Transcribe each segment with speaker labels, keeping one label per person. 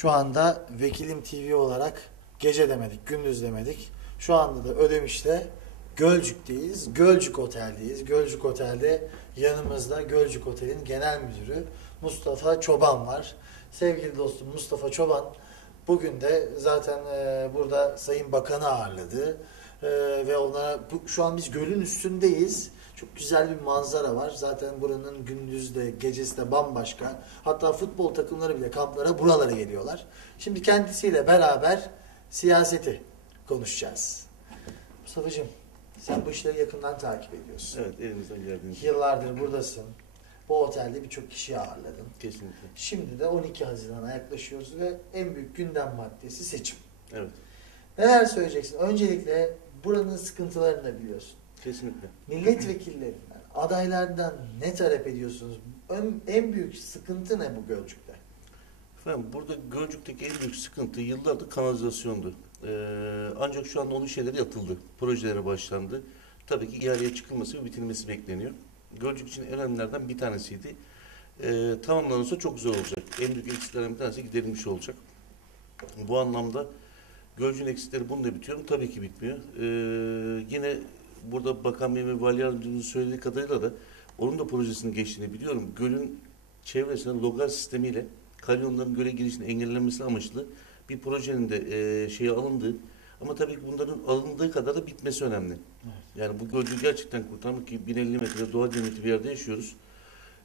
Speaker 1: Şu anda Vekilim TV olarak gece demedik, gündüz demedik. Şu anda da Ödemiş'te Gölcük'teyiz. Gölcük Otel'deyiz. Gölcük Otel'de yanımızda Gölcük Otel'in genel müdürü Mustafa Çoban var. Sevgili dostum Mustafa Çoban bugün de zaten e, burada Sayın Bakan'ı ağırladı. E, ve onlara şu an biz gölün üstündeyiz. Çok güzel bir manzara var. Zaten buranın gündüz de gecesi de bambaşka. Hatta futbol takımları bile kamplara buralara geliyorlar. Şimdi kendisiyle beraber siyaseti konuşacağız. Mustafa'cığım sen bu işleri yakından takip ediyorsun.
Speaker 2: Evet elimizden geldiğince.
Speaker 1: Yıllardır buradasın. Bu otelde birçok kişiyi ağırladın.
Speaker 2: Kesinlikle.
Speaker 1: Şimdi de 12 Haziran'a yaklaşıyoruz ve en büyük gündem maddesi seçim.
Speaker 2: Evet.
Speaker 1: Neler söyleyeceksin? Öncelikle buranın sıkıntılarını da biliyorsun.
Speaker 2: Kesinlikle.
Speaker 1: Milletvekillerinden, adaylardan ne talep ediyorsunuz? Ön- en büyük sıkıntı ne bu Gölcük'te?
Speaker 2: Efendim burada Gölcük'teki en büyük sıkıntı yıllardır kanalizasyondu. Ee, ancak şu anda onun şeyleri yatıldı. Projelere başlandı. Tabii ki ihaleye çıkılması ve bitirmesi bekleniyor. Gölcük için en önemlilerden bir tanesiydi. Ee, tamamlanırsa çok güzel olacak. En büyük eksiklerden bir tanesi giderilmiş olacak. Bu anlamda Gölcük'ün eksikleri bununla bitiyor mu? Tabii ki bitmiyor. Ee, yine burada Bakan Bey ve Vali Yardımcımızın söylediği kadarıyla da onun da projesinin geçtiğini biliyorum. Gölün çevresine logar sistemiyle kalyonların göle girişini engellenmesi amaçlı bir projenin de e, şeyi alındığı ama tabii ki bunların alındığı kadar da bitmesi önemli. Yani bu gölcüğü gerçekten kurtarmak ki 1050 metre doğa cenneti bir yerde yaşıyoruz.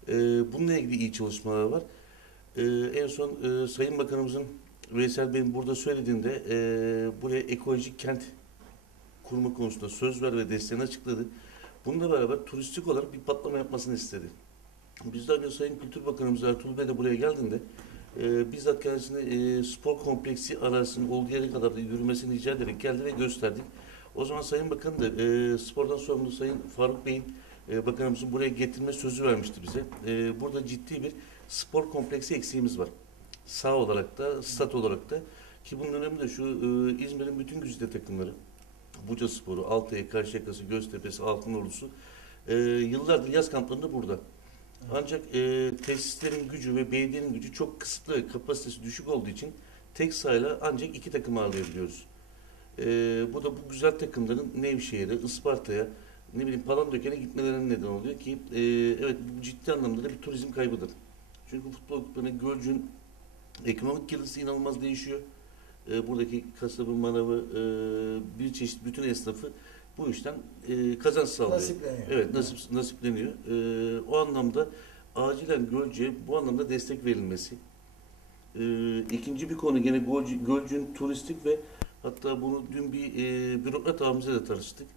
Speaker 2: E, bununla ilgili iyi çalışmalar var. E, en son e, Sayın Bakanımızın Veysel Bey'in burada söylediğinde e, buraya ekolojik kent kurma konusunda söz ver ve desteğini açıkladı. Bununla beraber turistik olarak bir patlama yapmasını istedi. Biz daha önce Sayın Kültür Bakanımız Ertuğrul Bey de buraya geldiğinde e, bizzat kendisine e, spor kompleksi arazisinin olduğu yere kadar da yürümesini rica ederek geldi ve gösterdik. O zaman Sayın Bakan da e, spordan sorumlu Sayın Faruk Bey'in e, bakanımızın buraya getirme sözü vermişti bize. E, burada ciddi bir spor kompleksi eksiğimiz var. Sağ olarak da, stat olarak da ki bunun önemli de şu e, İzmir'in bütün güzide takımları Buca Sporu, Altay, Karşıyakası, Göztepe'si, Altınordu'su e, yıllardır yaz kamplarında burada. Ancak e, tesislerin gücü ve belediyenin gücü çok kısıtlı kapasitesi düşük olduğu için tek sahayla ancak iki takım ağırlayabiliyoruz. E, bu da bu güzel takımların Nevşehir'e, Isparta'ya, ne bileyim Palandöken'e gitmelerine neden oluyor ki e, evet bu ciddi anlamda da bir turizm kaybıdır. Çünkü futbol kulüplerine Gölcük'ün ekonomik girdisi inanılmaz değişiyor. E, buradaki kasabı, manavı, e, bir çeşit bütün esnafı bu işten e, kazanç sağlıyor.
Speaker 1: Nasipleniyor.
Speaker 2: Evet nasip, nasipleniyor. Ee, o anlamda acilen Gölcük'e bu anlamda destek verilmesi. Ee, ikinci bir konu gene Gölcük, Gölcük'ün turistik ve hatta bunu dün bir e, bürokrat abimizle de tartıştık.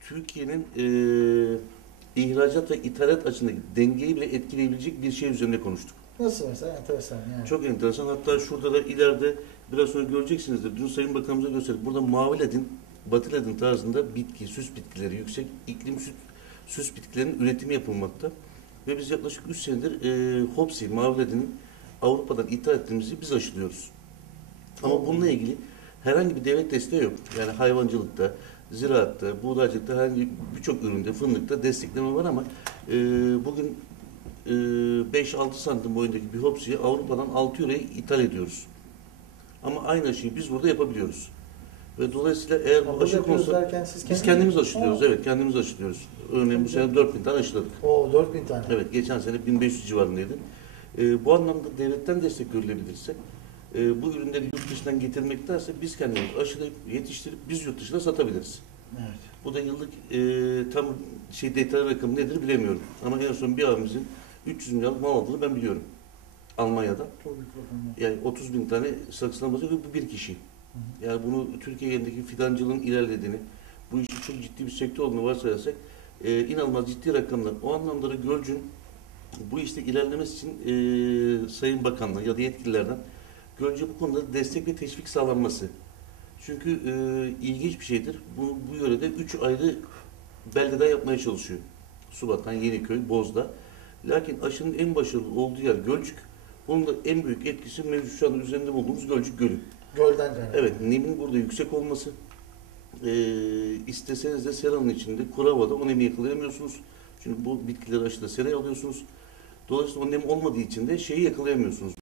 Speaker 2: Türkiye'nin e, ihracat ve ithalat açısındaki dengeyi bile etkileyebilecek bir şey üzerinde konuştuk.
Speaker 1: Nasıl mesela? Enteresan yani.
Speaker 2: Çok enteresan. Hatta şurada da ileride biraz sonra göreceksinizdir. Dün Sayın Bakanımıza gösterdik. Burada mavi ledin, batı ledin tarzında bitki, süs bitkileri, yüksek iklim süs, süs bitkilerinin üretimi yapılmakta. Ve biz yaklaşık 3 senedir e, Hopsi, mavi ledinin Avrupa'dan ithal ettiğimizi biz aşılıyoruz. Ama bununla ilgili herhangi bir devlet desteği yok. Yani hayvancılıkta, ziraatta, buğdaycılıkta herhangi birçok üründe, fındıkta destekleme var ama e, bugün 5-6 santim boyundaki bir hopsiyi Avrupa'dan 6 euroya ithal ediyoruz. Ama aynı aşıyı biz burada yapabiliyoruz. Ve dolayısıyla eğer
Speaker 1: Ama
Speaker 2: bu aşı
Speaker 1: yapıyoruz
Speaker 2: konusu...
Speaker 1: derken siz
Speaker 2: Biz
Speaker 1: kendiniz-
Speaker 2: kendimiz aşılıyoruz, evet kendimiz aşılıyoruz. Örneğin bu sene 4000 tane aşıladık.
Speaker 1: Oo 4000 tane.
Speaker 2: Evet, geçen sene 1500 civarındaydı. Ee, bu anlamda devletten destek görülebilirse, e, bu ürünleri yurt dışından getirmektense biz kendimiz aşılayıp, yetiştirip biz yurt dışına satabiliriz.
Speaker 1: Evet.
Speaker 2: Bu da yıllık e, tam şey detaylı rakım nedir bilemiyorum. Ama en son bir abimizin 300 milyon mal aldığını ben biliyorum. Almanya'da. Yani 30 bin tane saksılaması ve bu bir kişi. Yani bunu Türkiye'deki fidancılığın ilerlediğini, bu işi çok ciddi bir sektör olduğunu varsayarsak e, inanılmaz ciddi rakamlar. O anlamda da Gölcük'ün bu işte ilerlemesi için e, Sayın Bakan'la ya da yetkililerden Gölcük'e bu konuda destek ve teşvik sağlanması. Çünkü e, ilginç bir şeydir. Bu, bu yörede üç ayrı beldeden yapmaya çalışıyor. Subatan, Yeniköy, Bozda. Lakin aşının en başarılı olduğu yer Gölcük. Bunun da en büyük etkisi mevcut şu anda üzerinde bulduğumuz Gölcük Gölü.
Speaker 1: Gölden canım.
Speaker 2: Evet, nemin burada yüksek olması. Ee, isteseniz de seranın içinde kuru havada o nemi yakalayamıyorsunuz. Çünkü bu bitkileri aşıda seraya alıyorsunuz. Dolayısıyla o nem olmadığı için de şeyi yakalayamıyorsunuz.